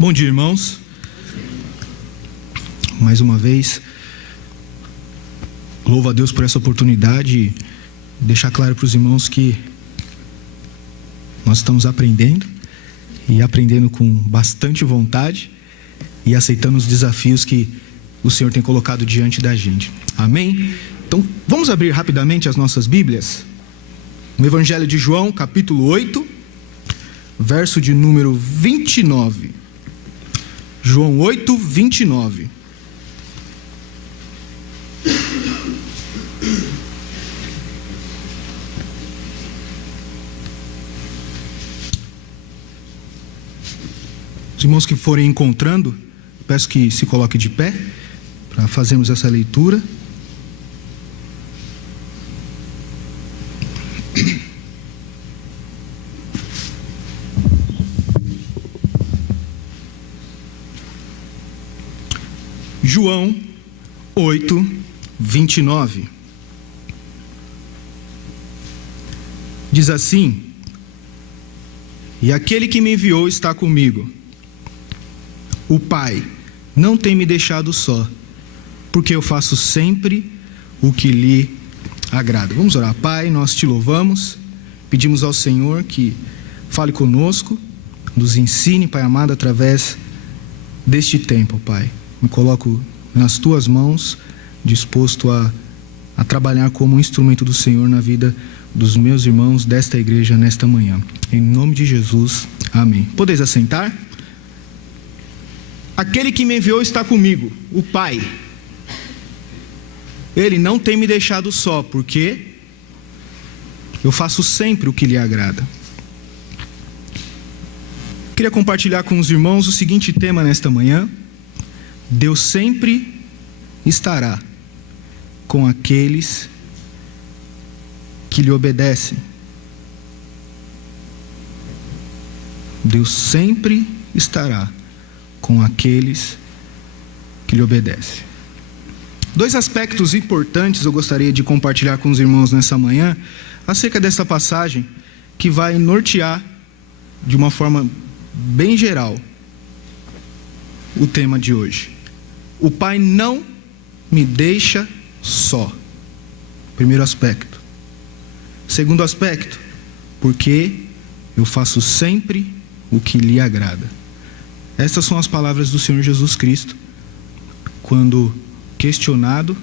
Bom dia, irmãos. Mais uma vez, louvo a Deus por essa oportunidade e deixar claro para os irmãos que nós estamos aprendendo e aprendendo com bastante vontade e aceitando os desafios que o Senhor tem colocado diante da gente. Amém? Então, vamos abrir rapidamente as nossas Bíblias no Evangelho de João, capítulo 8, verso de número 29. João 8, 29. Os irmãos que forem encontrando, peço que se coloquem de pé para fazermos essa leitura. João 8, 29. Diz assim: E aquele que me enviou está comigo. O Pai não tem me deixado só, porque eu faço sempre o que lhe agrada. Vamos orar. Pai, nós te louvamos, pedimos ao Senhor que fale conosco, nos ensine, Pai amado, através deste tempo, Pai. Me coloco nas tuas mãos, disposto a trabalhar como um instrumento do Senhor na vida dos meus irmãos desta igreja nesta manhã. Em nome de Jesus, amém. Podeis assentar? Aquele que me enviou está comigo, o Pai. Ele não tem me deixado só, porque eu faço sempre o que lhe agrada. Queria compartilhar com os irmãos o seguinte tema nesta manhã: Deus sempre estará com aqueles que lhe obedecem. Deus sempre estará com aqueles que lhe obedecem. Dois aspectos importantes eu gostaria de compartilhar com os irmãos nessa manhã, acerca dessa passagem, que vai nortear de uma forma bem geral o tema de hoje. O Pai não me deixa só. Primeiro aspecto. Segundo aspecto, porque eu faço sempre o que lhe agrada. Estas são as palavras do Senhor Jesus Cristo, quando questionado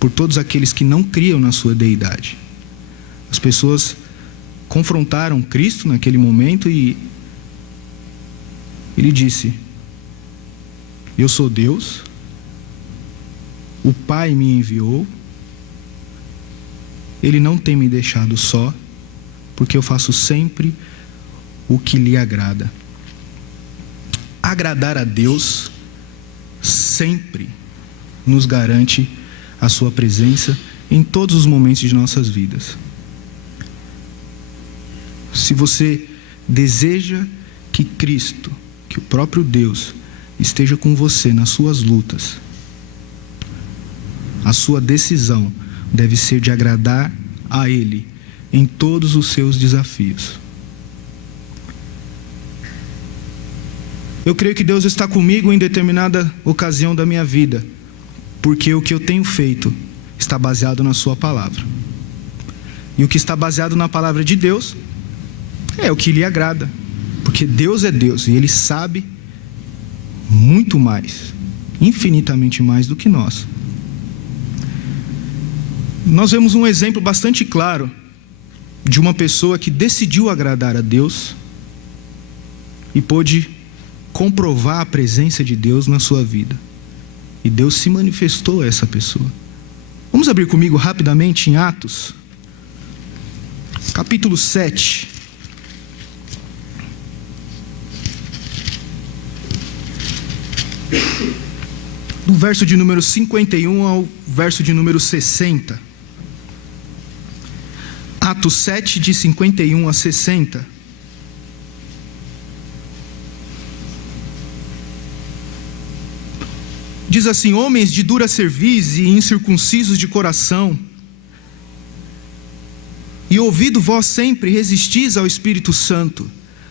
por todos aqueles que não criam na sua deidade. As pessoas confrontaram Cristo naquele momento e ele disse: Eu sou Deus, o Pai me enviou, Ele não tem me deixado só, porque eu faço sempre o que lhe agrada. Agradar a Deus sempre nos garante a sua presença em todos os momentos de nossas vidas. Se você deseja que Cristo, que o próprio Deus, esteja com você nas suas lutas, a sua decisão deve ser de agradar a Ele em todos os seus desafios. Eu creio que Deus está comigo em determinada ocasião da minha vida, porque o que eu tenho feito está baseado na sua palavra. E o que está baseado na palavra de Deus é o que lhe agrada, porque Deus é Deus e Ele sabe muito mais, infinitamente mais do que nós. Nós vemos um exemplo bastante claro de uma pessoa que decidiu agradar a Deus e pôde comprovar a presença de Deus na sua vida. E Deus se manifestou a essa pessoa. Vamos abrir comigo rapidamente em Atos, capítulo 7. Do verso de número 51 ao verso de número 60. Atos 7, de 51 a 60. Diz assim: homens de dura cerviz e incircuncisos de coração, e ouvido vós sempre resistis ao Espírito Santo,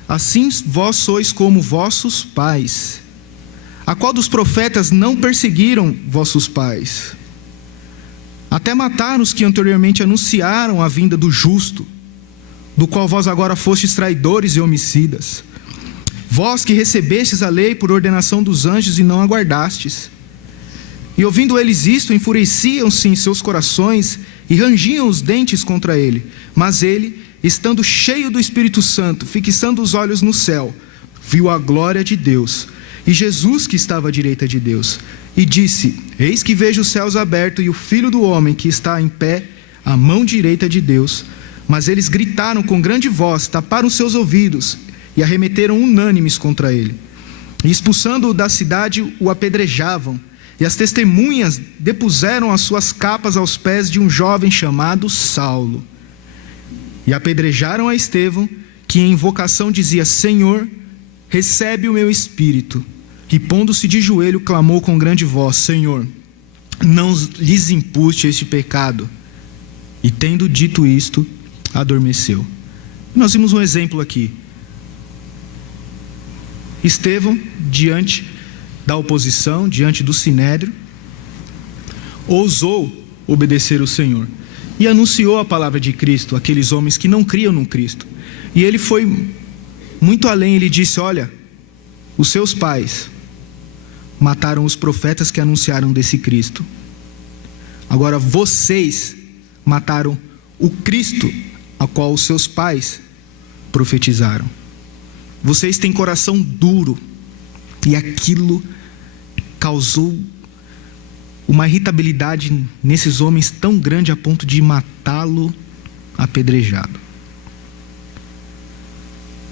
assim vós sois como vossos pais. A qual dos profetas não perseguiram vossos pais? Até mataram os que anteriormente anunciaram a vinda do justo, do qual vós agora fostes traidores e homicidas. Vós que recebestes a lei por ordenação dos anjos e não aguardastes. E ouvindo eles isto, enfureciam-se em seus corações e rangiam os dentes contra ele. Mas ele, estando cheio do Espírito Santo, fixando os olhos no céu, viu a glória de Deus e Jesus que estava à direita de Deus. E disse: eis que vejo os céus abertos e o Filho do homem que está em pé à mão direita de Deus. Mas eles gritaram com grande voz, taparam seus ouvidos e arremeteram unânimes contra ele. E expulsando-o da cidade, o apedrejavam. E as testemunhas depuseram as suas capas aos pés de um jovem chamado Saulo. E apedrejaram a Estevão, que em invocação dizia: Senhor, recebe o meu espírito. E pondo-se de joelho, clamou com grande voz: Senhor, não lhes impute este pecado. E tendo dito isto, adormeceu. Nós vimos um exemplo aqui. Estevão, diante da oposição, diante do sinédrio, ousou obedecer o Senhor e anunciou a palavra de Cristo àqueles homens que não criam no Cristo. E ele foi muito além. Ele disse: olha, os seus pais mataram os profetas que anunciaram desse Cristo. Agora vocês mataram o Cristo a qual os seus pais profetizaram. Vocês têm coração duro. E aquilo causou uma irritabilidade nesses homens tão grande a ponto de matá-lo apedrejado.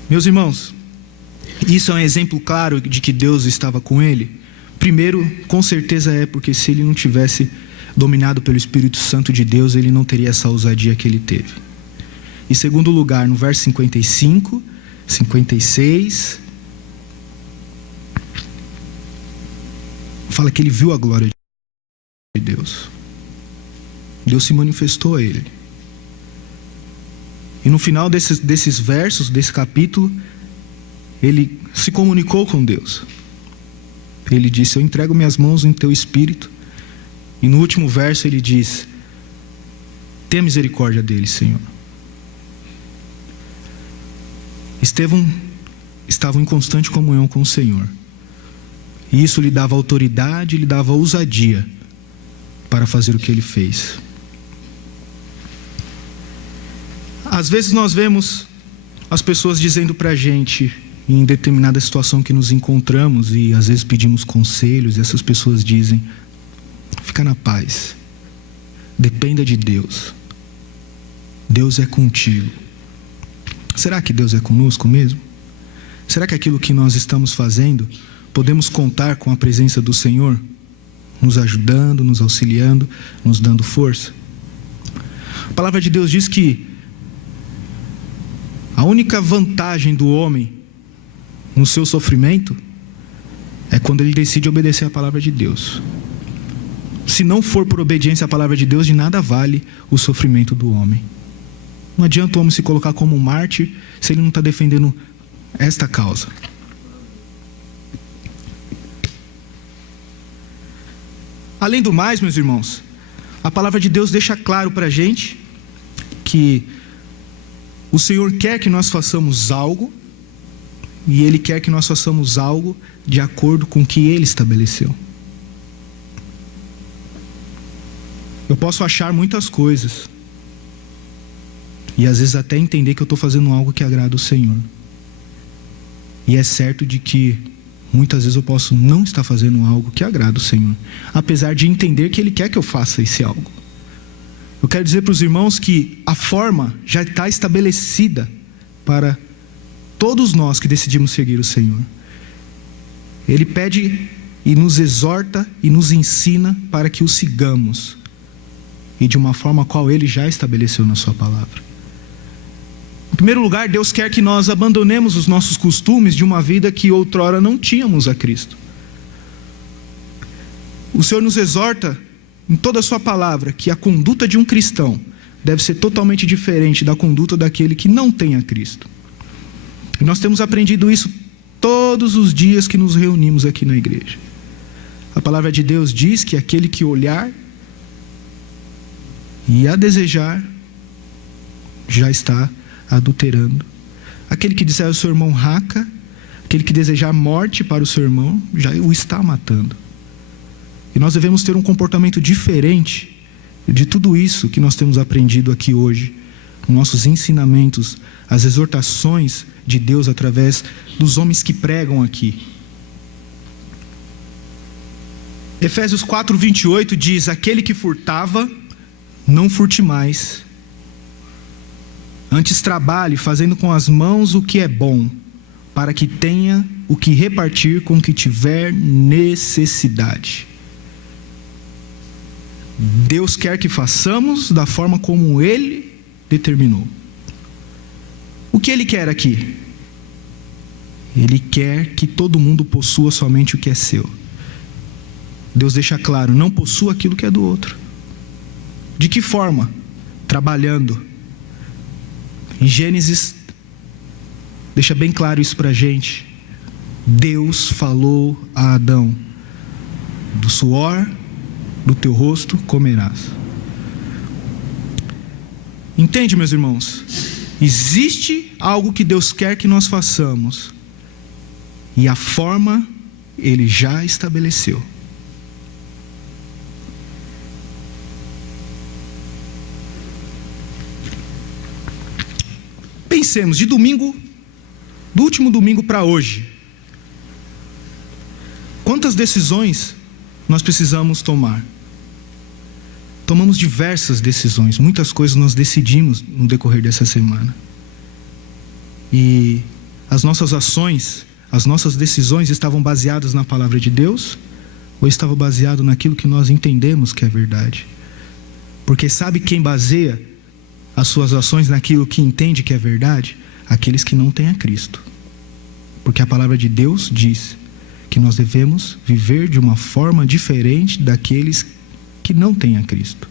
Meus irmãos, isso é um exemplo claro de que Deus estava com ele? Primeiro, com certeza é, porque se ele não tivesse dominado pelo Espírito Santo de Deus, ele não teria essa ousadia que ele teve. Em segundo lugar, no verso 55, 56, fala que ele viu a glória de Deus. Deus se manifestou a ele. E no final desses versos, desse capítulo, ele se comunicou com Deus. Ele disse: eu entrego minhas mãos em teu espírito. E no último verso ele diz: tenha misericórdia dele, Senhor. Estevão estava em constante comunhão com o Senhor. E isso lhe dava autoridade, lhe dava ousadia para fazer o que ele fez. Às vezes nós vemos as pessoas dizendo para a gente, em determinada situação que nos encontramos, e às vezes pedimos conselhos, e essas pessoas dizem: fica na paz, dependa de Deus, Deus é contigo. Será que Deus é conosco mesmo? Será que aquilo que nós estamos fazendo, podemos contar com a presença do Senhor, nos ajudando, nos auxiliando, nos dando força? A palavra de Deus diz que a única vantagem do homem no seu sofrimento é quando ele decide obedecer a palavra de Deus. Se não for por obediência à palavra de Deus, de nada vale o sofrimento do homem. Não adianta o homem se colocar como um mártir se ele não está defendendo esta causa. Além do mais, meus irmãos, a palavra de Deus deixa claro para a gente que o Senhor quer que nós façamos algo, e Ele quer que nós façamos algo de acordo com o que Ele estabeleceu. Eu posso achar muitas coisas, e às vezes até entender que eu estou fazendo algo que agrada o Senhor. E é certo de que muitas vezes eu posso não estar fazendo algo que agrada o Senhor, apesar de entender que Ele quer que eu faça esse algo. Eu quero dizer para os irmãos que a forma já está estabelecida para todos nós que decidimos seguir o Senhor. Ele pede e nos exorta e nos ensina para que o sigamos, e de uma forma a qual Ele já estabeleceu na sua palavra. Em primeiro lugar, Deus quer que nós abandonemos os nossos costumes de uma vida que outrora não tínhamos a Cristo. O Senhor nos exorta em toda a sua palavra que a conduta de um cristão deve ser totalmente diferente da conduta daquele que não tem a Cristo. E nós temos aprendido isso todos os dias que nos reunimos aqui na igreja. A palavra de Deus diz que aquele que olhar e a desejar já está adulterando. Aquele que disser ao seu irmão raca, aquele que desejar morte para o seu irmão, já o está matando. E nós devemos ter um comportamento diferente de tudo isso que nós temos aprendido aqui hoje, nossos ensinamentos, as exortações de Deus através dos homens que pregam aqui. Efésios 4:28 diz: aquele que furtava, não furte mais. Antes trabalhe, fazendo com as mãos o que é bom, para que tenha o que repartir com o que tiver necessidade. Deus quer que façamos da forma como Ele determinou. O que Ele quer aqui? Ele quer que todo mundo possua somente o que é seu. Deus deixa claro: não possua aquilo que é do outro. De que forma? Trabalhando. Em Gênesis, deixa bem claro isso para a gente. Deus falou a Adão: do suor do teu rosto comerás. Entende, meus irmãos? Existe algo que Deus quer que nós façamos, e a forma Ele já estabeleceu. Pensemos, do último domingo para hoje, quantas decisões nós precisamos tomar? Tomamos diversas decisões, muitas coisas nós decidimos no decorrer dessa semana. E as nossas ações, as nossas decisões estavam baseadas na palavra de Deus, ou estavam baseadas naquilo que nós entendemos que é verdade? Porque sabe quem baseia as suas ações naquilo que entende que é verdade? Aqueles que não têm a Cristo. Porque a palavra de Deus diz que nós devemos viver de uma forma diferente daqueles que não têm a Cristo.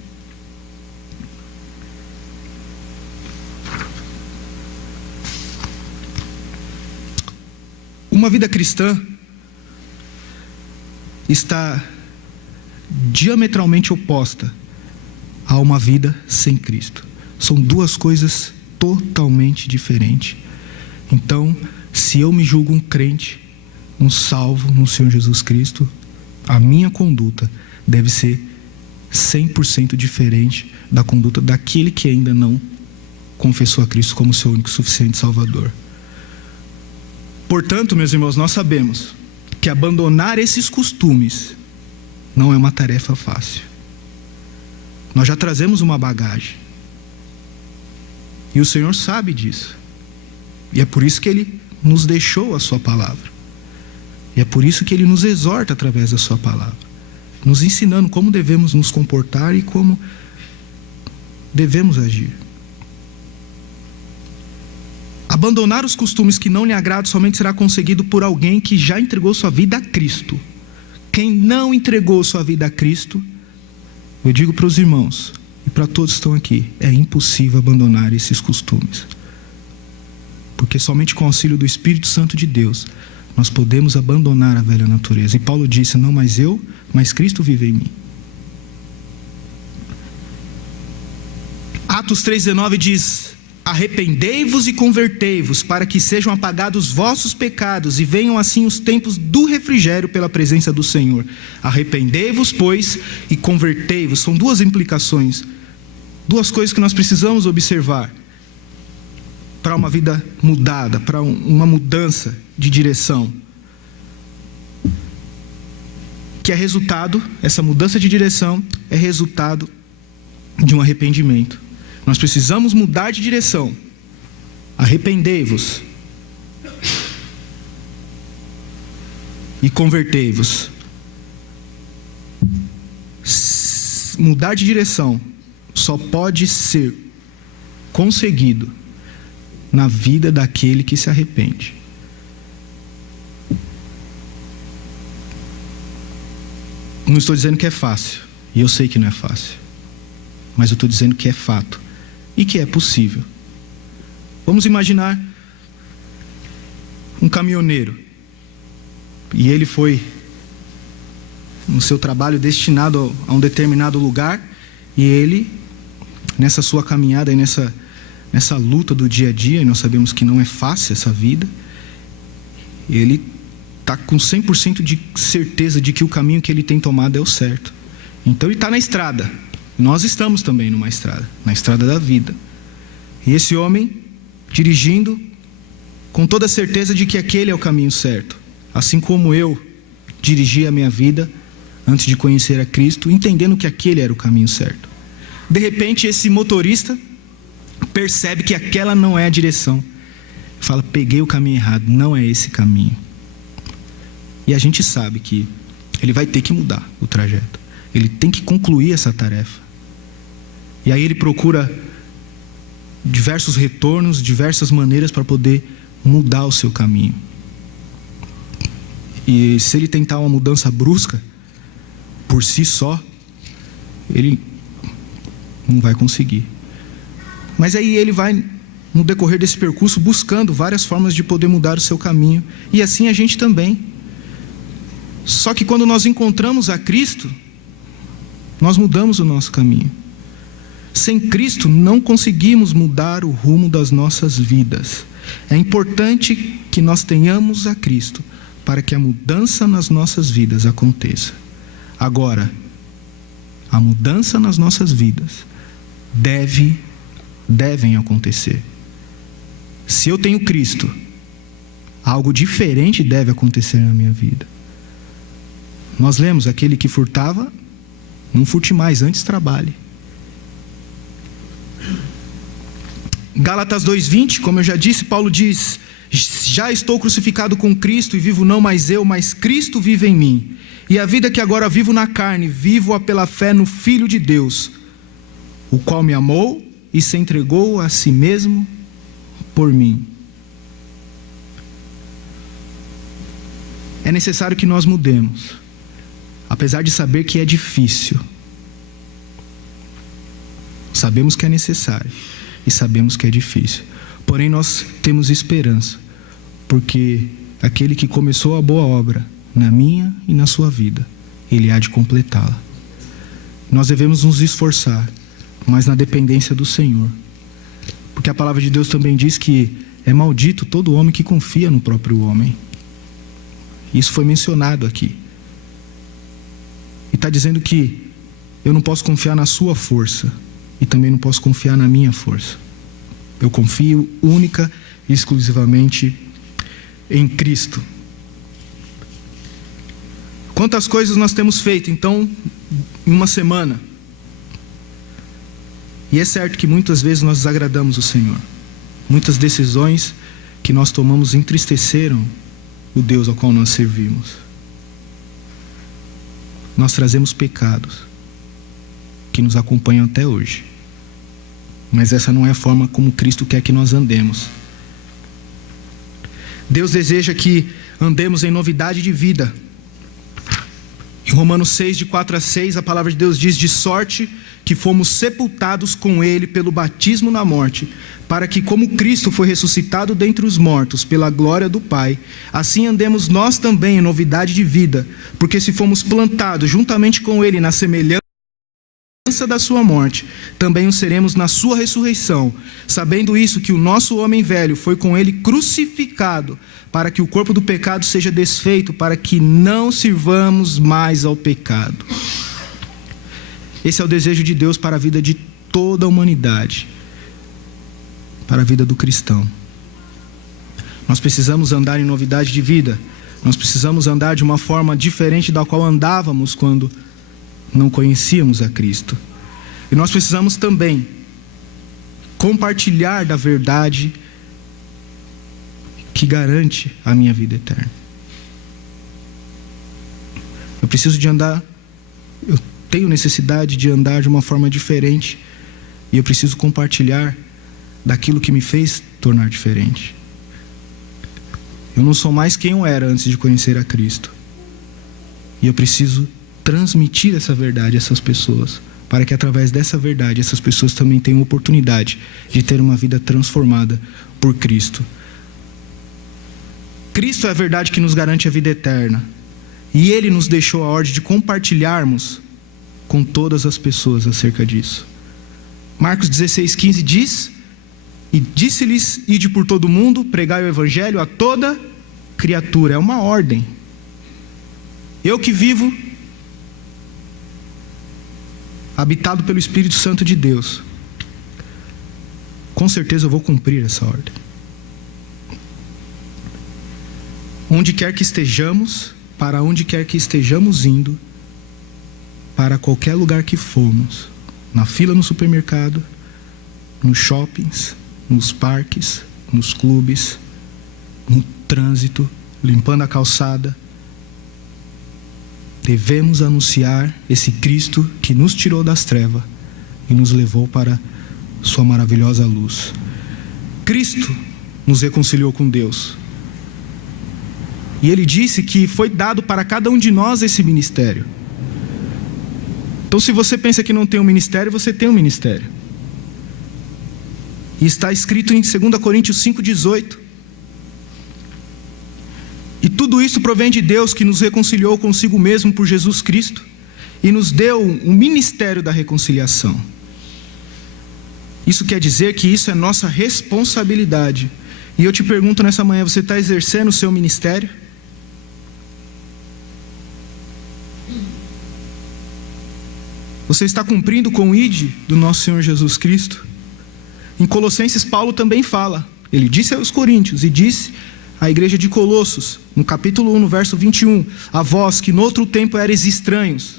Uma vida cristã está diametralmente oposta a uma vida sem Cristo. São duas coisas totalmente diferentes. Então, se eu me julgo um crente, um salvo no Senhor Jesus Cristo, a minha conduta deve ser 100% diferente da conduta daquele que ainda não confessou a Cristo como seu único e suficiente Salvador. Portanto, meus irmãos, nós sabemos que abandonar esses costumes não é uma tarefa fácil. Nós já trazemos uma bagagem. E o Senhor sabe disso. E é por isso que Ele nos deixou a sua palavra. E é por isso que Ele nos exorta através da sua palavra, nos ensinando como devemos nos comportar e como devemos agir. Abandonar os costumes que não lhe agradam somente será conseguido por alguém que já entregou sua vida a Cristo. Quem não entregou sua vida a Cristo, eu digo para os irmãos e para todos que estão aqui, é impossível abandonar esses costumes. Porque somente com o auxílio do Espírito Santo de Deus nós podemos abandonar a velha natureza. E Paulo disse: não mais eu, mas Cristo vive em mim. Atos 3,19 diz: arrependei-vos e convertei-vos, para que sejam apagados os vossos pecados, e venham assim os tempos do refrigério pela presença do Senhor. Arrependei-vos, pois, e convertei-vos. São duas implicações, duas coisas que nós precisamos observar para uma vida mudada, para uma mudança de direção, que é resultado, essa mudança de direção é resultado de um arrependimento. Nós precisamos mudar de direção. Arrependei-vos e convertei-vos. Mudar de direção só pode ser conseguido na vida daquele que se arrepende. Não estou dizendo que é fácil, e eu sei que não é fácil, mas eu estou dizendo que é fato e que é possível. Vamos imaginar um caminhoneiro e ele foi no seu trabalho destinado a um determinado lugar, e ele, nessa sua caminhada e nessa luta do dia a dia, e nós sabemos que não é fácil essa vida, ele está com 100% de certeza de que o caminho que ele tem tomado é o certo. Então ele está na estrada. Nós estamos também numa estrada, na estrada da vida. E esse homem dirigindo com toda a certeza de que aquele é o caminho certo, assim como eu dirigi a minha vida antes de conhecer a Cristo, entendendo que aquele era o caminho certo. De repente esse motorista percebe que aquela não é a direção, fala: peguei o caminho errado, não é esse caminho. E a gente sabe que ele vai ter que mudar o trajeto, ele tem que concluir essa tarefa. E aí ele procura diversos retornos, diversas maneiras para poder mudar o seu caminho. E se ele tentar uma mudança brusca por si só, ele não vai conseguir. Mas aí ele vai, no decorrer desse percurso, buscando várias formas de poder mudar o seu caminho. E assim a gente também. Só que quando nós encontramos a Cristo, nós mudamos o nosso caminho. Sem Cristo não conseguimos mudar o rumo das nossas vidas. É importante que nós tenhamos a Cristo para que a mudança nas nossas vidas aconteça. Agora, a mudança nas nossas vidas devem acontecer. Se eu tenho Cristo, algo diferente deve acontecer na minha vida. Nós lemos: aquele que furtava, não furte mais, antes trabalhe. Gálatas 2:20, como eu já disse, Paulo diz: já estou crucificado com Cristo, e vivo não mais eu, mas Cristo vive em mim. E a vida que agora vivo na carne, vivo-a pela fé no Filho de Deus, o qual me amou e se entregou a si mesmo por mim. É necessário que nós mudemos, apesar de saber que é difícil. Sabemos que é necessário e sabemos que é difícil. Porém, nós temos esperança, porque aquele que começou a boa obra na minha e na sua vida, ele há de completá-la. Nós devemos nos esforçar, mas na dependência do Senhor, porque a palavra de Deus também diz que é maldito todo homem que confia no próprio homem. Isso foi mencionado aqui. E está dizendo que eu não posso confiar na sua força, e também não posso confiar na minha força. Eu confio única e exclusivamente em Cristo. Quantas coisas nós temos feito, então, em uma semana? E é certo que muitas vezes nós desagradamos o Senhor. Muitas decisões que nós tomamos entristeceram o Deus ao qual nós servimos. Nós trazemos pecados que nos acompanham até hoje. Mas essa não é a forma como Cristo quer que nós andemos. Deus deseja que andemos em novidade de vida. Em Romanos 6, de 4 a 6, a palavra de Deus diz: de sorte que fomos sepultados com Ele pelo batismo na morte, para que, como Cristo foi ressuscitado dentre os mortos pela glória do Pai, assim andemos nós também em novidade de vida. Porque se fomos plantados juntamente com Ele na semelhança da sua morte, também o seremos na sua ressurreição, sabendo isso, que o nosso homem velho foi com ele crucificado, para que o corpo do pecado seja desfeito, para que não sirvamos mais ao pecado. Esse é o desejo de Deus para a vida de toda a humanidade, para a vida do cristão. Nós precisamos andar em novidade de vida. Nós precisamos andar de uma forma diferente da qual andávamos quando não conhecíamos a Cristo. E nós precisamos também compartilhar da verdade que garante a minha vida eterna. Eu preciso de andar, eu tenho necessidade de andar de uma forma diferente, e eu preciso compartilhar daquilo que me fez tornar diferente. Eu não sou mais quem eu era antes de conhecer a Cristo, e eu preciso transmitir essa verdade a essas pessoas, para que através dessa verdade essas pessoas também tenham oportunidade de ter uma vida transformada por Cristo. Cristo é a verdade que nos garante a vida eterna. E Ele nos deixou a ordem de compartilharmos com todas as pessoas acerca disso. Marcos 16:15 diz: e disse-lhes, ide por todo o mundo, pregai o evangelho a toda criatura. É uma ordem. Eu que vivo habitado pelo Espírito Santo de Deus, com certeza eu vou cumprir essa ordem. Onde quer que estejamos, para onde quer que estejamos indo, para qualquer lugar que formos, na fila no supermercado, nos shoppings, nos parques, nos clubes, no trânsito, limpando a calçada, devemos anunciar esse Cristo que nos tirou das trevas e nos levou para sua maravilhosa luz. Cristo nos reconciliou com Deus. E Ele disse que foi dado para cada um de nós esse ministério. Então, se você pensa que não tem um ministério, você tem um ministério. E está escrito em 2 Coríntios 5:18. E tudo isso provém de Deus, que nos reconciliou consigo mesmo por Jesus Cristo e nos deu um ministério da reconciliação. Isso quer dizer que isso é nossa responsabilidade. E eu te pergunto nessa manhã, você está exercendo o seu ministério? Você está cumprindo com o ID do nosso Senhor Jesus Cristo? Em Colossenses, Paulo também fala. Ele disse aos Coríntios e disse à igreja de Colossos, no capítulo 1, no verso 21, a vós que noutro tempo eres estranhos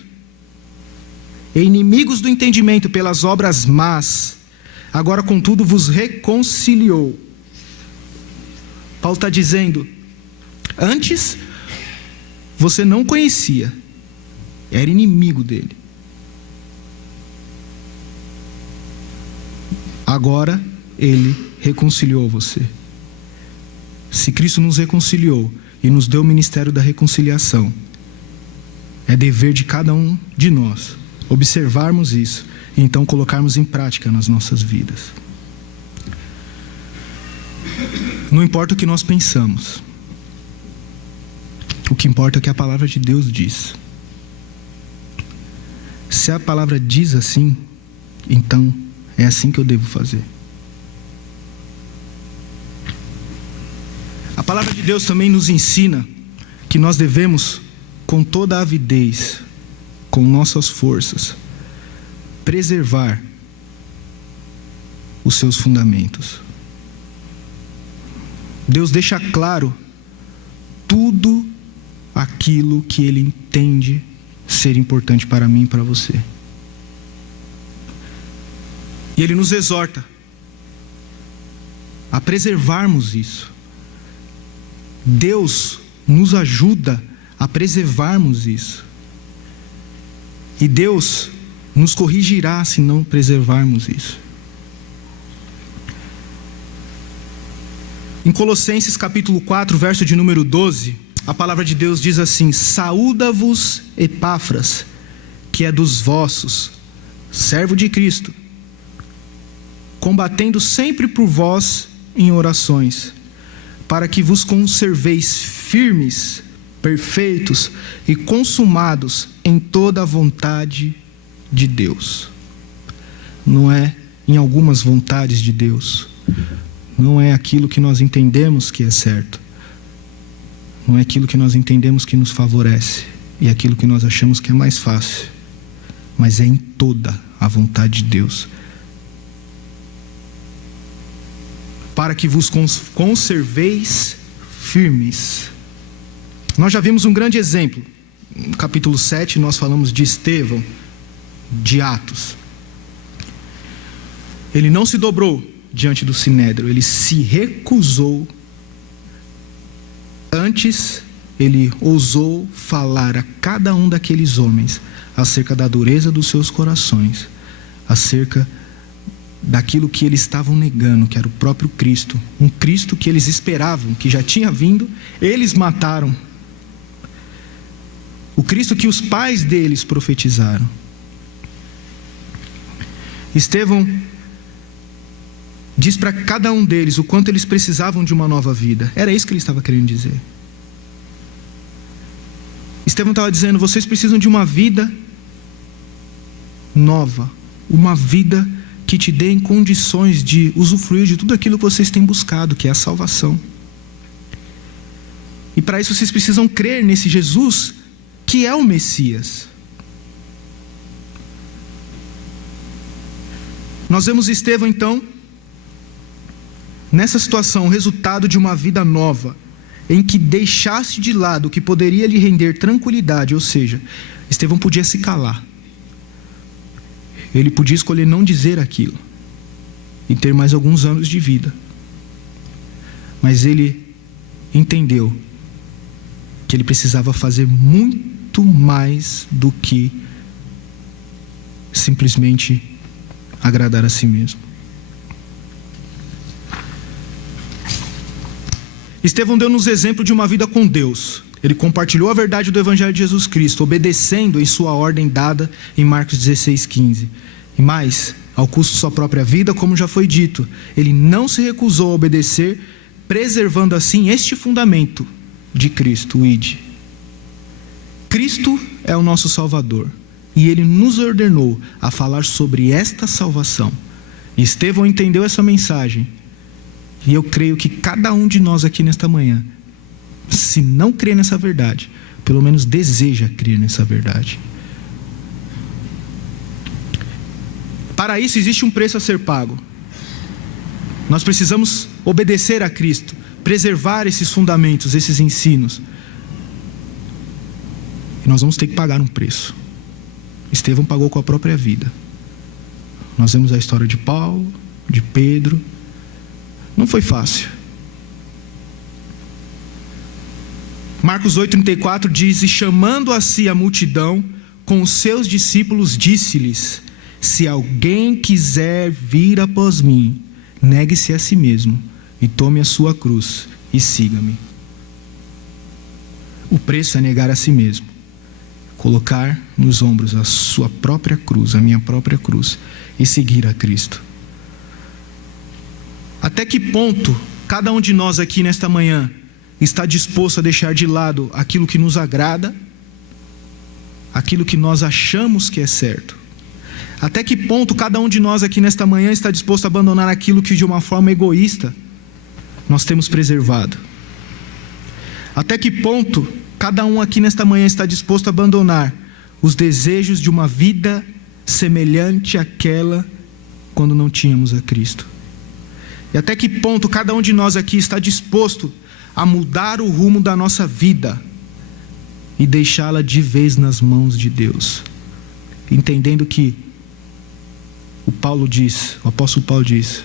e inimigos do entendimento pelas obras más, agora contudo vos reconciliou. Paulo está dizendo, antes você não conhecia, era inimigo dele. Agora Ele reconciliou você. Se Cristo nos reconciliou e nos deu o ministério da reconciliação, é dever de cada um de nós observarmos isso e então colocarmos em prática nas nossas vidas. Não importa o que nós pensamos, o que importa é o que a palavra de Deus diz. Se a palavra diz assim, então é assim que eu devo fazer. A palavra de Deus também nos ensina que nós devemos, com toda a avidez, com nossas forças, preservar os seus fundamentos. Deus deixa claro tudo aquilo que Ele entende ser importante para mim e para você. E Ele nos exorta a preservarmos isso. Deus nos ajuda a preservarmos isso. E Deus nos corrigirá se não preservarmos isso. Em Colossenses capítulo 4, verso de número 12, a palavra de Deus diz assim: saúda-vos Epáfras, que é dos vossos, servo de Cristo, combatendo sempre por vós em orações, para que vos conserveis firmes, perfeitos e consumados em toda a vontade de Deus. Não é em algumas vontades de Deus, não é aquilo que nós entendemos que é certo, não é aquilo que nós entendemos que nos favorece e aquilo que nós achamos que é mais fácil, mas é em toda a vontade de Deus, para que vos conserveis firmes. Nós já vimos um grande exemplo. No capítulo 7 nós falamos de Estevão, de Atos. Ele não se dobrou diante do Sinédrio, ele se recusou. Antes, ele ousou falar a cada um daqueles homens acerca da dureza dos seus corações, acerca daquilo que eles estavam negando, que era o próprio Cristo, um Cristo que eles esperavam, que já tinha vindo, eles mataram. O Cristo que os pais deles profetizaram. Estevão diz para cada um deles o quanto eles precisavam de uma nova vida. Era isso que ele estava querendo dizer. Estevão estava dizendo: vocês precisam de uma vida nova, uma vida que te dê condições de usufruir de tudo aquilo que vocês têm buscado, que é a salvação. E para isso vocês precisam crer nesse Jesus que é o Messias. Nós vemos Estevão então nessa situação, o resultado de uma vida nova, em que deixasse de lado o que poderia lhe render tranquilidade. Ou seja, Estevão podia se calar, ele podia escolher não dizer aquilo e ter mais alguns anos de vida, mas ele entendeu que ele precisava fazer muito mais do que simplesmente agradar a si mesmo. Estevão deu-nos exemplo de uma vida com Deus. Ele compartilhou a verdade do Evangelho de Jesus Cristo, obedecendo em sua ordem dada em Marcos 16:15. E mais, ao custo de sua própria vida, como já foi dito, ele não se recusou a obedecer, preservando assim este fundamento de Cristo, o ID. Cristo é o nosso Salvador, e ele nos ordenou a falar sobre esta salvação. E Estevão entendeu essa mensagem, e eu creio que cada um de nós aqui nesta manhã, se não crê nessa verdade, pelo menos deseja crer nessa verdade. Para isso existe um preço a ser pago. Nós precisamos obedecer a Cristo, preservar esses fundamentos, esses ensinos. E nós vamos ter que pagar um preço. Estevão pagou com a própria vida. Nós vemos a história de Paulo, de Pedro. Não foi fácil. Marcos 8,34 diz: e chamando a si a multidão, com os seus discípulos, disse-lhes: se alguém quiser vir após mim, negue-se a si mesmo, e tome a sua cruz, e siga-me. O preço é negar a si mesmo, colocar nos ombros a sua própria cruz, a minha própria cruz, e seguir a Cristo. Até que ponto cada um de nós aqui nesta manhã está disposto a deixar de lado aquilo que nos agrada, aquilo que nós achamos que é certo? Até que ponto cada um de nós aqui nesta manhã está disposto a abandonar aquilo que de uma forma egoísta nós temos preservado? Até que ponto cada um aqui nesta manhã está disposto a abandonar os desejos de uma vida semelhante àquela quando não tínhamos a Cristo? E até que ponto cada um de nós aqui está disposto a mudar o rumo da nossa vida e deixá-la de vez nas mãos de Deus, entendendo que o apóstolo Paulo diz: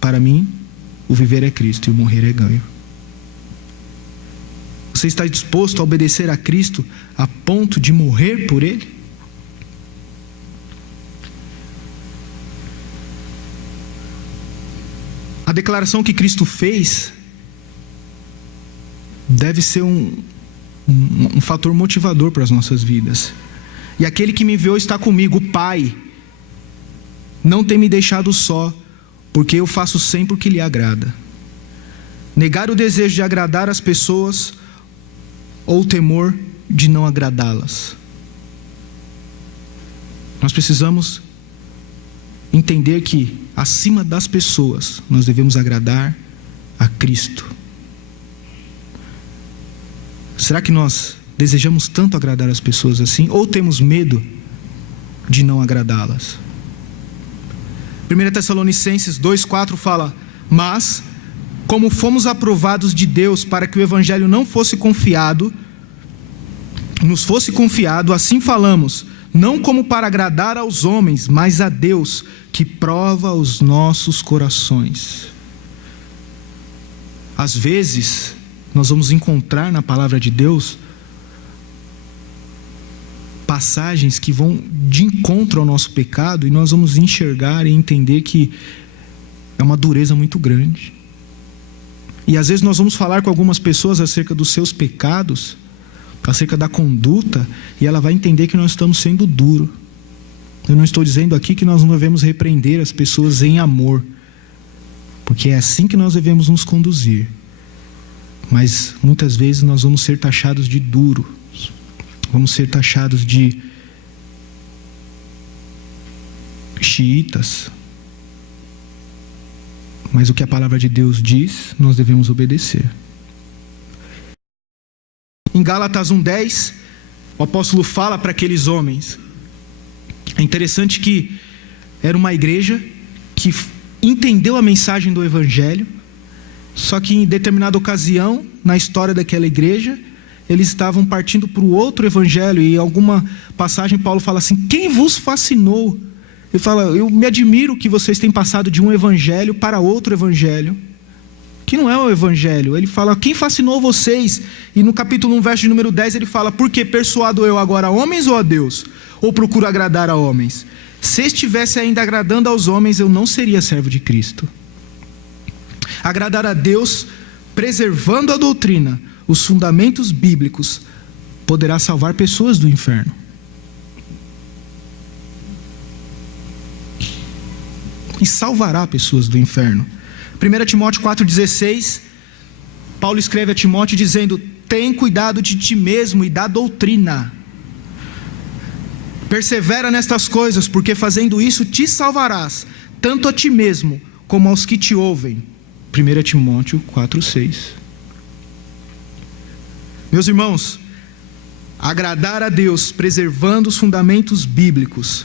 para mim o viver é Cristo e o morrer é ganho. Você está disposto a obedecer a Cristo a ponto de morrer por Ele? A declaração que Cristo fez deve ser um fator motivador para as nossas vidas. E aquele que me enviou está comigo, o Pai não tem me deixado só, porque eu faço sempre o que lhe agrada. Negar o desejo de agradar as pessoas ou o temor de não agradá-las. Nós precisamos entender que acima das pessoas nós devemos agradar a Cristo. Será que nós desejamos tanto agradar as pessoas assim, ou temos medo de não agradá-las? 1 Tessalonicenses 2,4 fala: mas como fomos aprovados de Deus para que o Evangelho nos fosse confiado, assim falamos, não como para agradar aos homens, mas a Deus, que prova os nossos corações. Às vezes, nós vamos encontrar na palavra de Deus passagens que vão de encontro ao nosso pecado, e nós vamos enxergar e entender que é uma dureza muito grande. E às vezes nós vamos falar com algumas pessoas acerca dos seus pecados, acerca da conduta, e ela vai entender que nós estamos sendo duros. Eu não estou dizendo aqui que nós não devemos repreender as pessoas em amor, porque é assim que nós devemos nos conduzir. Mas muitas vezes nós vamos ser taxados de duros, vamos ser taxados de xiitas. Mas o que a palavra de Deus diz, nós devemos obedecer. Em Gálatas 1:10, o apóstolo fala para aqueles homens. É interessante que era uma igreja que entendeu a mensagem do evangelho, só que em determinada ocasião, na história daquela igreja, eles estavam partindo para o outro evangelho, e em alguma passagem Paulo fala assim: quem vos fascinou? Ele fala: eu me admiro que vocês têm passado de um evangelho para outro evangelho, que não é o evangelho. Ele fala: quem fascinou vocês? E no capítulo 1, verso de número 10, ele fala: por que persuado eu agora a homens ou a Deus? Ou procuro agradar a homens? Se estivesse ainda agradando aos homens, eu não seria servo de Cristo. Agradar a Deus, preservando a doutrina, os fundamentos bíblicos, poderá salvar pessoas do inferno. E salvará pessoas do inferno. 1 Timóteo 4,16, Paulo escreve a Timóteo dizendo: tem cuidado de ti mesmo e da doutrina. Persevera nestas coisas, porque fazendo isso te salvarás, tanto a ti mesmo, como aos que te ouvem. 1 Timóteo 4,6. Meus irmãos, agradar a Deus, preservando os fundamentos bíblicos,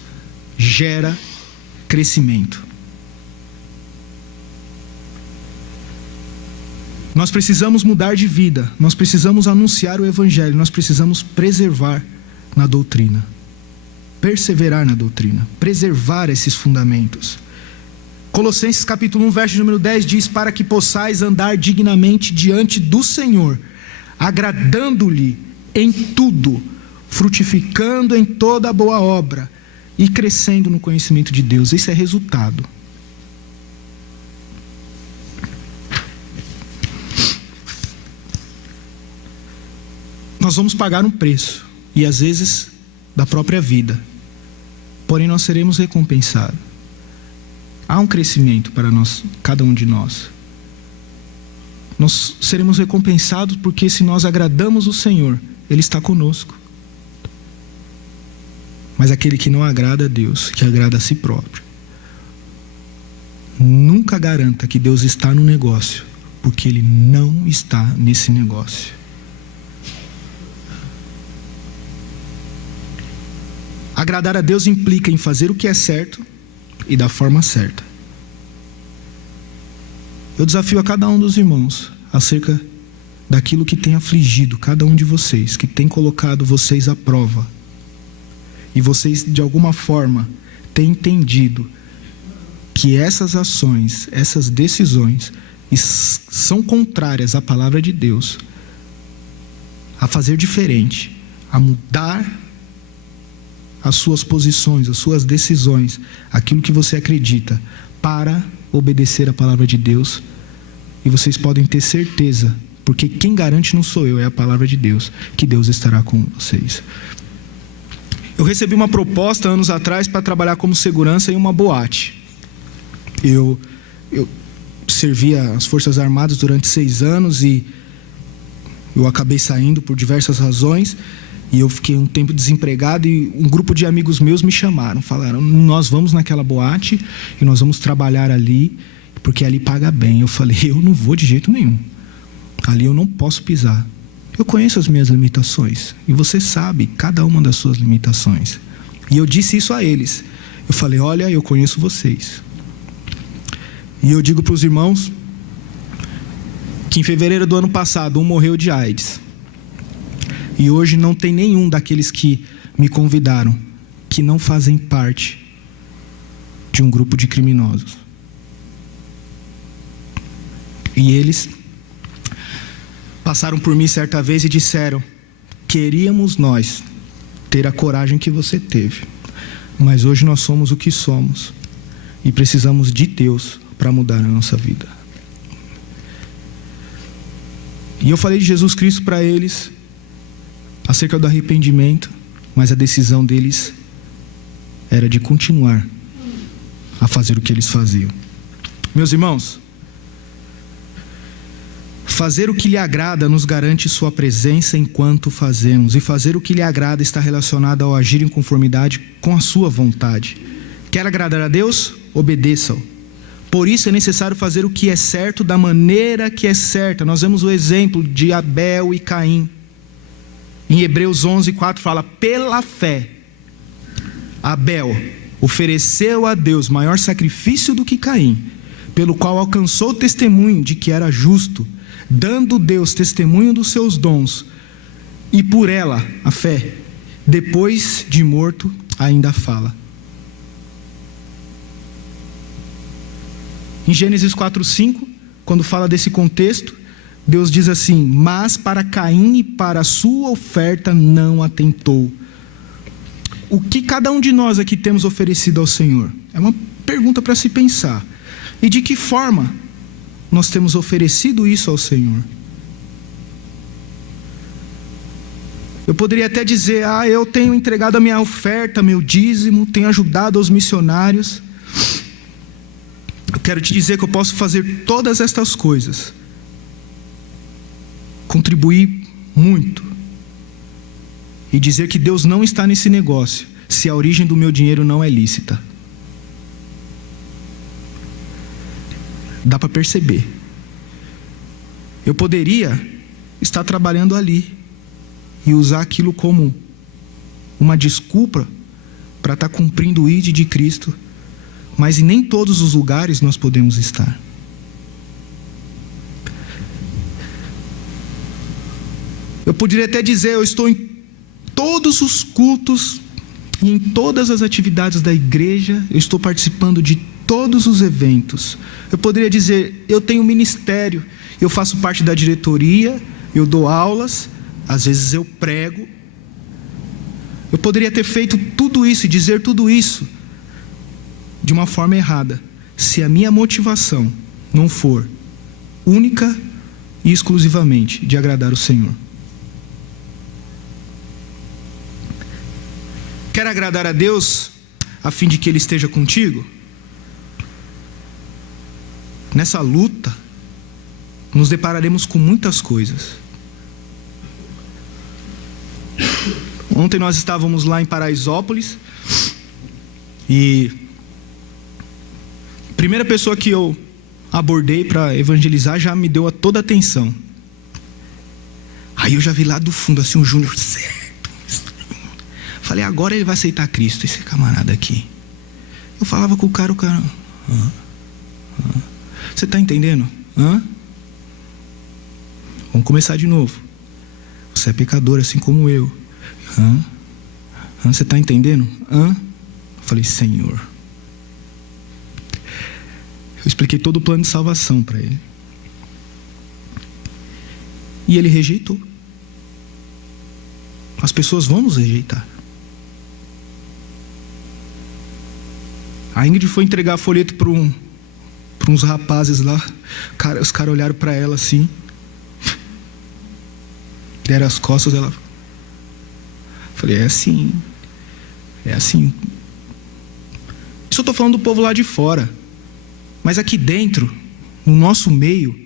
gera crescimento. Nós precisamos mudar de vida, nós precisamos anunciar o evangelho, nós precisamos preservar na doutrina, perseverar na doutrina, preservar esses fundamentos. Colossenses capítulo 1, verso número 10 diz: para que possais andar dignamente diante do Senhor, agradando-lhe em tudo, frutificando em toda boa obra e crescendo no conhecimento de Deus. Isso é resultado. Nós vamos pagar um preço, e às vezes da própria vida, porém nós seremos recompensados. Há um crescimento para nós, cada um de nós. Nós seremos recompensados porque se nós agradamos o Senhor, Ele está conosco. Mas aquele que não agrada a Deus, que agrada a si próprio, nunca garanta que Deus está no negócio, porque Ele não está nesse negócio. Agradar a Deus implica em fazer o que é certo e da forma certa. Eu desafio a cada um dos irmãos acerca daquilo que tem afligido cada um de vocês, que tem colocado vocês à prova, e vocês de alguma forma têm entendido que essas ações, essas decisões são contrárias à palavra de Deus, a fazer diferente, a mudar as suas posições, as suas decisões, aquilo que você acredita, para obedecer a palavra de Deus. E vocês podem ter certeza, porque quem garante não sou eu, é a palavra de Deus, que Deus estará com vocês. Eu recebi uma proposta anos atrás para trabalhar como segurança em uma boate. Eu servi as Forças Armadas durante 6 anos e eu acabei saindo por diversas razões. E eu fiquei um tempo desempregado, e um grupo de amigos meus me chamaram, falaram: nós vamos naquela boate e nós vamos trabalhar ali, porque ali paga bem. Eu falei: eu não vou de jeito nenhum, ali eu não posso pisar. Eu conheço as minhas limitações, e você sabe cada uma das suas limitações. E eu disse isso a eles. Eu falei: olha, eu conheço vocês. E eu digo para os irmãos que em fevereiro do ano passado um morreu de AIDS. E hoje não tem nenhum daqueles que me convidaram que não fazem parte de um grupo de criminosos. E eles passaram por mim certa vez e disseram: queríamos nós ter a coragem que você teve, mas hoje nós somos o que somos e precisamos de Deus para mudar a nossa vida. E eu falei de Jesus Cristo para eles, acerca do arrependimento, mas a decisão deles era de continuar a fazer o que eles faziam. Meus irmãos, fazer o que lhe agrada nos garante sua presença enquanto fazemos. E fazer o que lhe agrada está relacionado ao agir em conformidade com a sua vontade. Quer agradar a Deus? Obedeça-o. Por isso é necessário fazer o que é certo da maneira que é certa. Nós vemos o exemplo de Abel e Caim. Em Hebreus 11:4 fala: pela fé, Abel ofereceu a Deus maior sacrifício do que Caim, pelo qual alcançou o testemunho de que era justo, dando Deus testemunho dos seus dons, e por ela, a fé, depois de morto, ainda fala. Em Gênesis 4:5, quando fala desse contexto, Deus diz assim: mas para Caim e para a sua oferta não atentou. O que cada um de nós aqui temos oferecido ao Senhor? É uma pergunta para se pensar. E de que forma nós temos oferecido isso ao Senhor? Eu poderia até dizer: eu tenho entregado a minha oferta, meu dízimo, tenho ajudado aos missionários. Eu quero te dizer que eu posso fazer todas estas coisas, contribuir muito, e dizer que Deus não está nesse negócio, se a origem do meu dinheiro não é lícita. Dá para perceber. Eu poderia estar trabalhando ali e usar aquilo como uma desculpa para estar cumprindo o ID de Cristo, mas em nem todos os lugares nós podemos estar. Eu poderia até dizer: eu estou em todos os cultos e em todas as atividades da igreja, eu estou participando de todos os eventos. Eu poderia dizer: eu tenho ministério, eu faço parte da diretoria, eu dou aulas, às vezes eu prego. Eu poderia ter feito tudo isso e dizer tudo isso de uma forma errada, se a minha motivação não for única e exclusivamente de agradar o Senhor. Quer agradar a Deus a fim de que Ele esteja contigo? Nessa luta, nos depararemos com muitas coisas. Ontem nós estávamos lá em Paraisópolis e a primeira pessoa que eu abordei para evangelizar já me deu toda a atenção. Aí eu já vi lá do fundo assim o Júnior, certo. Falei: agora ele vai aceitar Cristo, esse camarada aqui. Eu falava com o cara, você está entendendo? Vamos começar de novo. Você é pecador assim como eu. Você está entendendo? Eu falei: Senhor. Eu expliquei todo o plano de salvação para ele. E ele rejeitou. As pessoas vão nos rejeitar. A Ingrid foi entregar folheto para uns rapazes lá. Os caras olharam para ela assim, deram as costas. Ela... Falei: é assim. Isso eu estou falando do povo lá de fora. Mas aqui dentro, no nosso meio,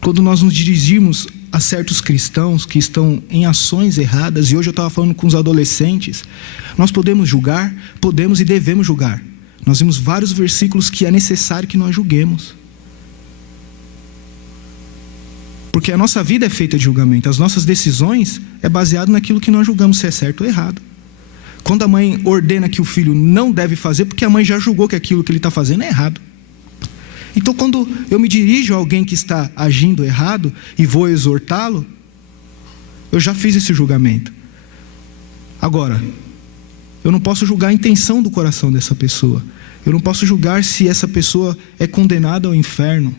quando nós nos dirigimos a certos cristãos que estão em ações erradas, e hoje eu estava falando com os adolescentes, nós podemos julgar, podemos e devemos julgar. Nós vimos vários versículos que é necessário que nós julguemos. Porque a nossa vida é feita de julgamento, as nossas decisões é baseado naquilo que nós julgamos se é certo ou errado. Quando a mãe ordena que o filho não deve fazer, porque a mãe já julgou que aquilo que ele está fazendo é errado. Então, quando eu me dirijo a alguém que está agindo errado e vou exortá-lo, eu já fiz esse julgamento. Agora, eu não posso julgar a intenção do coração dessa pessoa. Eu não posso julgar se essa pessoa é condenada ao inferno.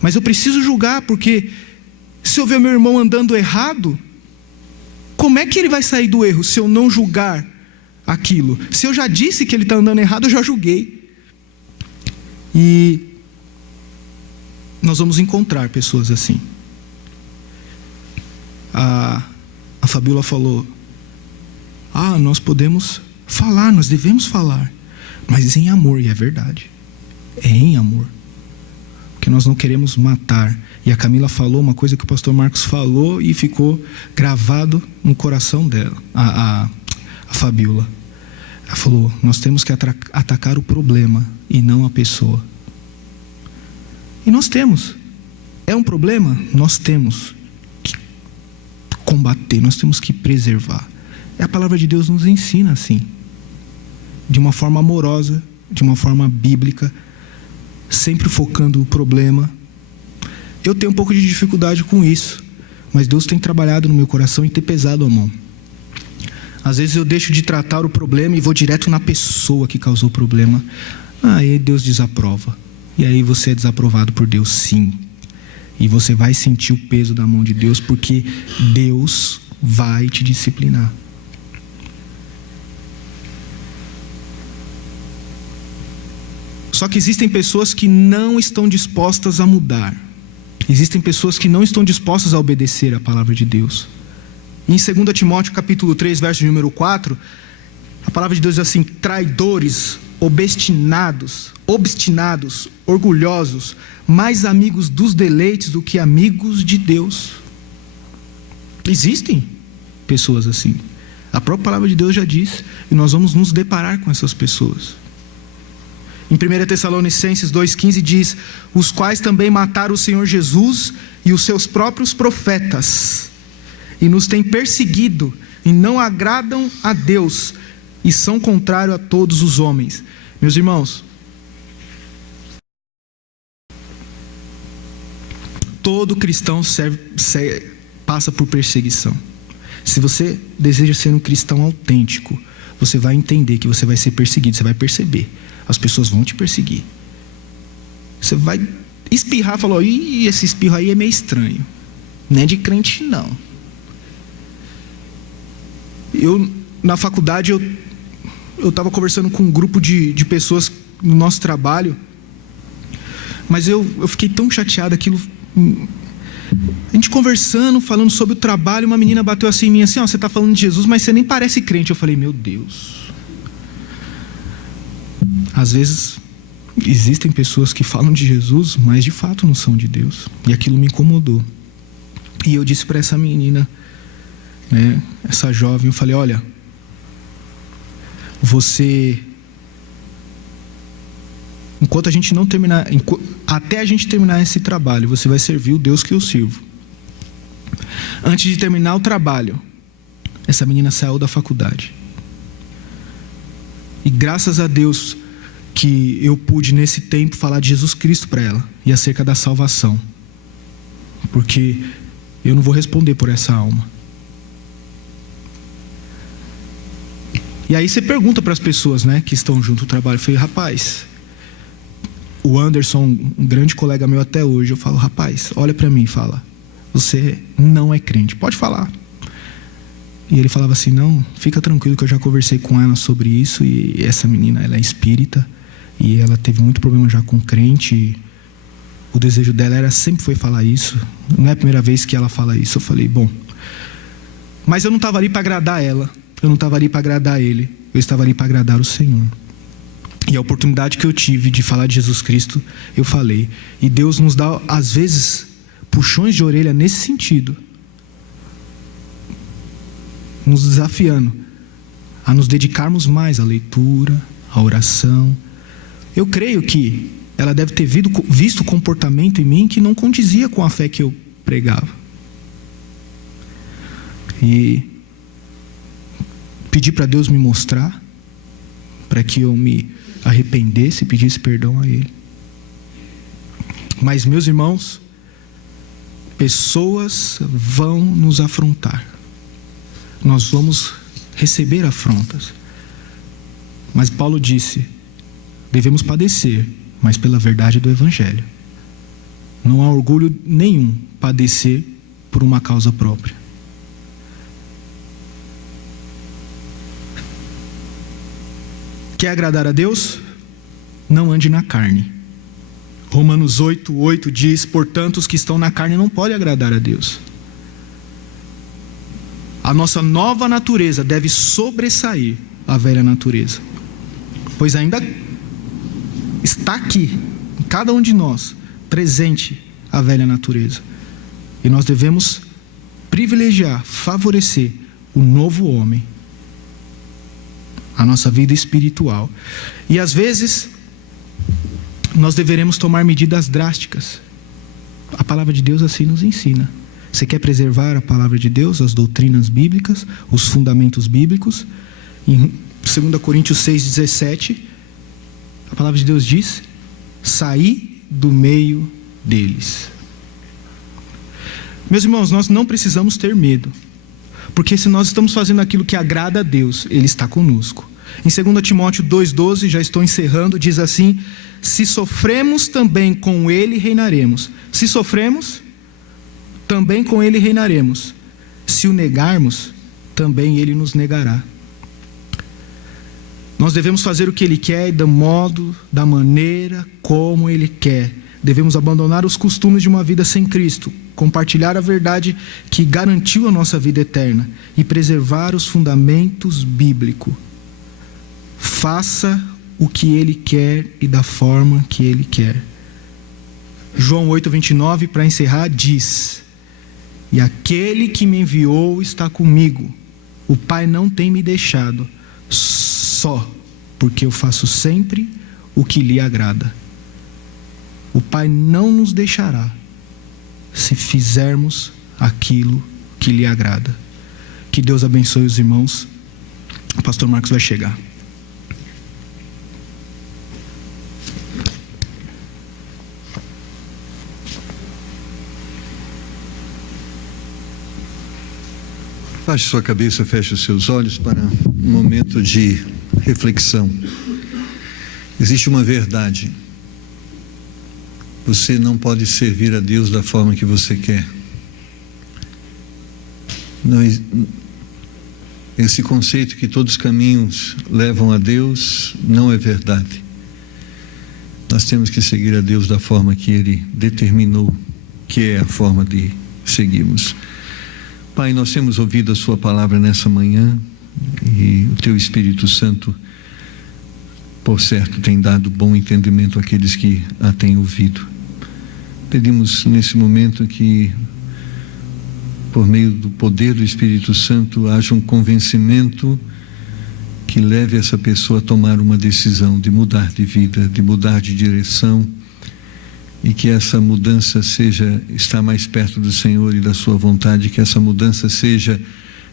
Mas eu preciso julgar, porque se eu ver meu irmão andando errado, como é que ele vai sair do erro se eu não julgar aquilo? Se eu já disse que ele está andando errado, eu já julguei. E nós vamos encontrar pessoas assim. A Fabíola falou: nós podemos Falar, nós devemos falar, mas em amor, e é verdade. É em amor. Porque nós não queremos matar. E a Camila falou uma coisa que o pastor Marcos falou e ficou gravado no coração dela, a Fabiola. Ela falou: nós temos que atacar o problema e não a pessoa. E nós temos. É um problema? Nós temos que combater, nós temos que preservar. E a palavra de Deus nos ensina assim, de uma forma amorosa, de uma forma bíblica, sempre focando o problema. Eu tenho um pouco de dificuldade com isso, mas Deus tem trabalhado no meu coração em ter pesado a mão. Às vezes eu deixo de tratar o problema e vou direto na pessoa que causou o problema. Aí Deus desaprova. E aí você é desaprovado por Deus, sim. E você vai sentir o peso da mão de Deus, porque Deus vai te disciplinar. Só que existem pessoas que não estão dispostas a mudar. Existem pessoas que não estão dispostas a obedecer a palavra de Deus. Em 2 Timóteo capítulo 3, verso número 4, a palavra de Deus diz assim: traidores, obstinados, orgulhosos, mais amigos dos deleites do que amigos de Deus. Existem pessoas assim. A própria palavra de Deus já diz, e nós vamos nos deparar com essas pessoas. Em 1 Tessalonicenses 2,15 diz: os quais também mataram o Senhor Jesus e os seus próprios profetas, e nos têm perseguido, e não agradam a Deus, e são contrários a todos os homens. Meus irmãos, todo cristão passa por perseguição. Se você deseja ser um cristão autêntico, você vai entender que você vai ser perseguido, você vai perceber. As pessoas vão te perseguir. Você vai espirrar e falar: ih, esse espirro aí é meio estranho. Não é de crente, não. Na faculdade, eu estava conversando com um grupo de pessoas no nosso trabalho, mas eu fiquei tão chateado, aquilo... A gente conversando, falando sobre o trabalho, uma menina bateu assim em mim, assim: ó, você está falando de Jesus, mas você nem parece crente. Eu falei: meu Deus. Às vezes existem pessoas que falam de Jesus, mas de fato não são de Deus. E aquilo me incomodou. E eu disse para essa menina, né, essa jovem, eu falei: olha, enquanto a gente não terminar, até a gente terminar esse trabalho, você vai servir o Deus que eu sirvo. Antes de terminar o trabalho, essa menina saiu da faculdade. E graças a Deus que eu pude nesse tempo falar de Jesus Cristo para ela e acerca da salvação, porque eu não vou responder por essa alma. E aí você pergunta para as pessoas, né, que estão junto ao trabalho. Eu falei: rapaz, o Anderson, um grande colega meu até hoje, eu falo: rapaz, olha para mim e fala: você não é crente, pode falar. E ele falava assim: não, fica tranquilo que eu já conversei com ela sobre isso, e essa menina, ela é espírita, e ela teve muito problema já com crente, e o desejo dela sempre foi falar isso, não é a primeira vez que ela fala isso. Eu falei: bom, mas eu não estava ali para agradar ela, eu não estava ali para agradar ele, eu estava ali para agradar o Senhor. E a oportunidade que eu tive de falar de Jesus Cristo, eu falei. E Deus nos dá, às vezes, puxões de orelha nesse sentido, nos desafiando a nos dedicarmos mais à leitura, à oração. Eu creio que ela deve ter visto comportamento em mim que não condizia com a fé que eu pregava. E pedi para Deus me mostrar, para que eu me arrependesse e pedisse perdão a Ele. Mas, meus irmãos, pessoas vão nos afrontar. Nós vamos receber afrontas. Mas Paulo disse: devemos padecer, mas pela verdade do Evangelho. Não há orgulho nenhum padecer por uma causa própria. Quer agradar a Deus? Não ande na carne. Romanos 8:8 diz: portanto, os que estão na carne não podem agradar a Deus. A nossa nova natureza deve sobressair a velha natureza. Pois ainda está aqui, em cada um de nós, presente a velha natureza. E nós devemos privilegiar, favorecer o novo homem, a nossa vida espiritual. E às vezes, nós deveremos tomar medidas drásticas. A palavra de Deus assim nos ensina. Você quer preservar a palavra de Deus, as doutrinas bíblicas, os fundamentos bíblicos? Em 2 Coríntios 6,17, a palavra de Deus diz: saí do meio deles. Meus irmãos, nós não precisamos ter medo, porque se nós estamos fazendo aquilo que agrada a Deus, Ele está conosco. Em 2 Timóteo 2,12, já estou encerrando, diz assim: se sofremos, também com Ele reinaremos. Se sofremos, também com Ele reinaremos. Se o negarmos, também Ele nos negará. Nós devemos fazer o que Ele quer, do modo, da maneira como Ele quer. Devemos abandonar os costumes de uma vida sem Cristo, compartilhar a verdade que garantiu a nossa vida eterna e preservar os fundamentos bíblicos. Faça o que Ele quer e da forma que Ele quer. João 8,29, para encerrar, diz: e aquele que me enviou está comigo. O Pai não tem me deixado só, porque eu faço sempre o que lhe agrada. O Pai não nos deixará se fizermos aquilo que lhe agrada. Que Deus abençoe os irmãos. O pastor Marcos vai chegar. Baixe sua cabeça, feche os seus olhos para um momento de reflexão. Existe uma verdade. Você não pode servir a Deus da forma que você quer. Não, esse conceito que todos os caminhos levam a Deus não é verdade. Nós temos que seguir a Deus da forma que Ele determinou, que é a forma de seguirmos. Pai, nós temos ouvido a Sua palavra nessa manhã e o Teu Espírito Santo, por certo, tem dado bom entendimento àqueles que a têm ouvido. Pedimos nesse momento que, por meio do poder do Espírito Santo, haja um convencimento que leve essa pessoa a tomar uma decisão de mudar de vida, de mudar de direção, e que essa mudança seja estar mais perto do Senhor e da Sua vontade, que essa mudança seja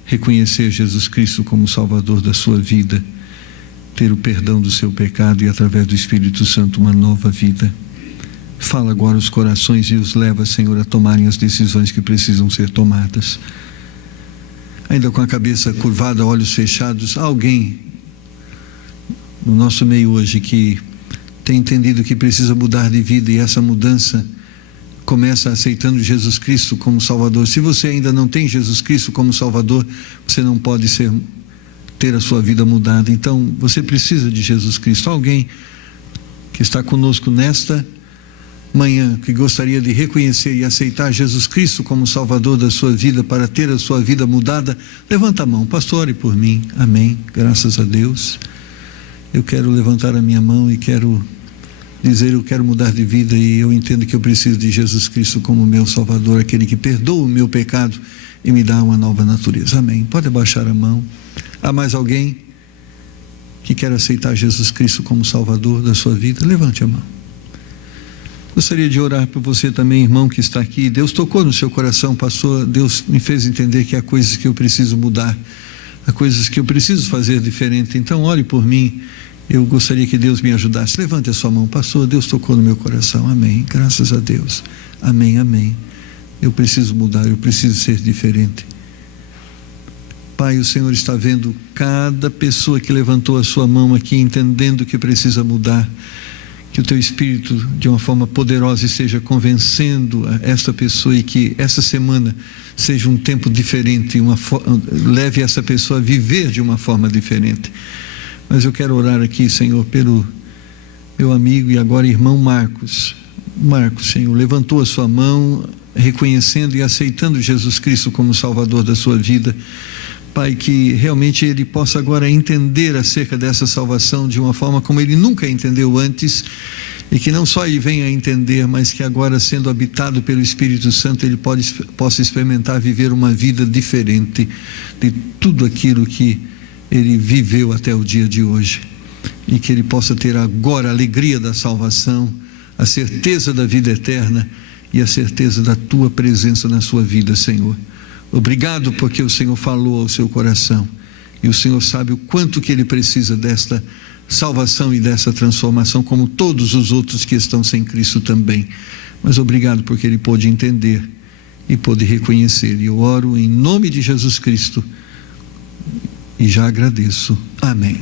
reconhecer Jesus Cristo como Salvador da sua vida, ter o perdão do seu pecado e, através do Espírito Santo, uma nova vida. Fala agora os corações e os leva, Senhor, a tomarem as decisões que precisam ser tomadas. Ainda com a cabeça curvada, olhos fechados, há alguém no nosso meio hoje que tem entendido que precisa mudar de vida, e essa mudança começa aceitando Jesus Cristo como Salvador. Se você ainda não tem Jesus Cristo como Salvador, você não pode ter a sua vida mudada. Então você precisa de Jesus Cristo. Alguém que está conosco nesta manhã, que gostaria de reconhecer e aceitar Jesus Cristo como Salvador da sua vida, para ter a sua vida mudada, levanta a mão. Pastor, ore por mim. Amém, graças a Deus. Eu quero levantar a minha mão e quero dizer: eu quero mudar de vida, e eu entendo que eu preciso de Jesus Cristo como meu Salvador, aquele que perdoa o meu pecado e me dá uma nova natureza. Amém. Pode abaixar a mão. Há mais alguém que quer aceitar Jesus Cristo como Salvador da sua vida? Levante a mão. Gostaria de orar por você também, irmão, que está aqui. Deus tocou no seu coração, pastor. Deus me fez entender que há coisas que eu preciso mudar, há coisas que eu preciso fazer diferente. Então ore por mim. Eu gostaria que Deus me ajudasse. Levante a sua mão. Pastor, Deus tocou no meu coração. Amém, graças a Deus. Amém, amém. Eu preciso mudar, eu preciso ser diferente. Pai, o Senhor está vendo cada pessoa que levantou a sua mão aqui, entendendo que precisa mudar. Que o Teu Espírito, de uma forma poderosa, esteja convencendo esta pessoa, e que essa semana seja um tempo diferente, leve essa pessoa a viver de uma forma diferente. Mas eu quero orar aqui, Senhor, pelo meu amigo e agora irmão Marcos. Marcos, Senhor, levantou a sua mão, reconhecendo e aceitando Jesus Cristo como Salvador da sua vida. Pai, que realmente ele possa agora entender acerca dessa salvação de uma forma como ele nunca entendeu antes, e que não só ele venha a entender, mas que agora, sendo habitado pelo Espírito Santo, ele possa experimentar viver uma vida diferente de tudo aquilo que ele viveu até o dia de hoje, e que ele possa ter agora a alegria da salvação, a certeza da vida eterna e a certeza da tua presença na sua vida, Senhor. Obrigado porque o Senhor falou ao seu coração, e o Senhor sabe o quanto que ele precisa desta salvação e dessa transformação, como todos os outros que estão sem Cristo também. Mas obrigado porque ele pôde entender e pôde reconhecer. E eu oro em nome de Jesus Cristo e já agradeço. Amém.